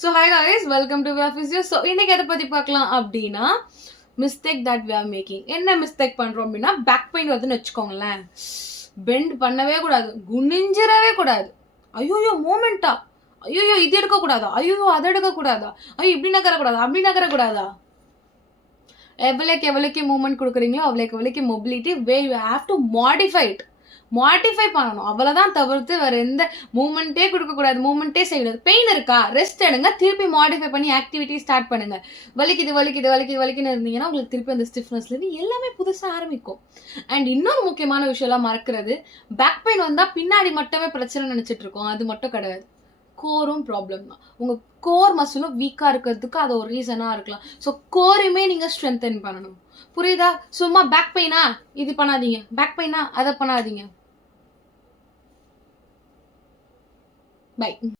So hi guys, welcome to Via Physio. So இன்னைக்கு எதை பத்தி பார்க்கலாம் அப்படின்னா mistake that we are making. என்ன மிஸ்டேக் பண்றோம் அப்படின்னா பேக் பெயின் வருதுன்னு வச்சுக்கோங்களேன். பெண்ட் பண்ணவே கூடாது, குனிஞ்சிரவே கூடாது. ஐயோ மூமெண்டா, ஐயோ இது எடுக்க கூடாதா, ஐயோ அதை எடுக்க கூடாதா, ஐயோ இப்படி நகர கூடாதா, அப்படி நகர கூடாதா. எவ்வளோக்கு மூமெண்ட் கொடுக்குறீங்களோ அவ்வளோக்கு mobility way you have to modify பண்ணணும். அவ்வளோதான், தவிர்த்து வேற எந்த மூமெண்ட்டே கொடுக்கக்கூடாது, மூமெண்ட்டே செய்யக்கூடாது. பெயின் இருக்கா, ரெஸ்ட் எடுங்க, திருப்பி மாடிஃபை பண்ணி ஆக்டிவிட்டி ஸ்டார்ட் பண்ணுங்க. வலிக்குன்னு இருந்தீங்கன்னா உங்களுக்கு திருப்பி அந்த ஸ்டிஃப்னஸ்லேருந்து எல்லாமே புதுசாக ஆரம்பிக்கும். அண்ட் இன்னொரு முக்கியமான விஷயம்லாம் மறக்கிறது, பேக் பெயின் வந்தால் பின்னாடி மட்டுமே பிரச்சனை நினச்சிட்டு இருக்கோம். அது மட்டும் கிடையாது, கோரும் ப்ராப்ளம் தான். உங்கள் கோர் மசிலும் வீக்காக இருக்கிறதுக்கு அது ஒரு ரீசனாக இருக்கலாம். ஸோ கோரையுமே நீங்கள் ஸ்ட்ரென்தன் பண்ணணும். புரியுதா? சும்மா பேக் பெயினா இது பண்ணாதீங்க, பேக் பெயினா அதை பண்ணாதீங்க. பை.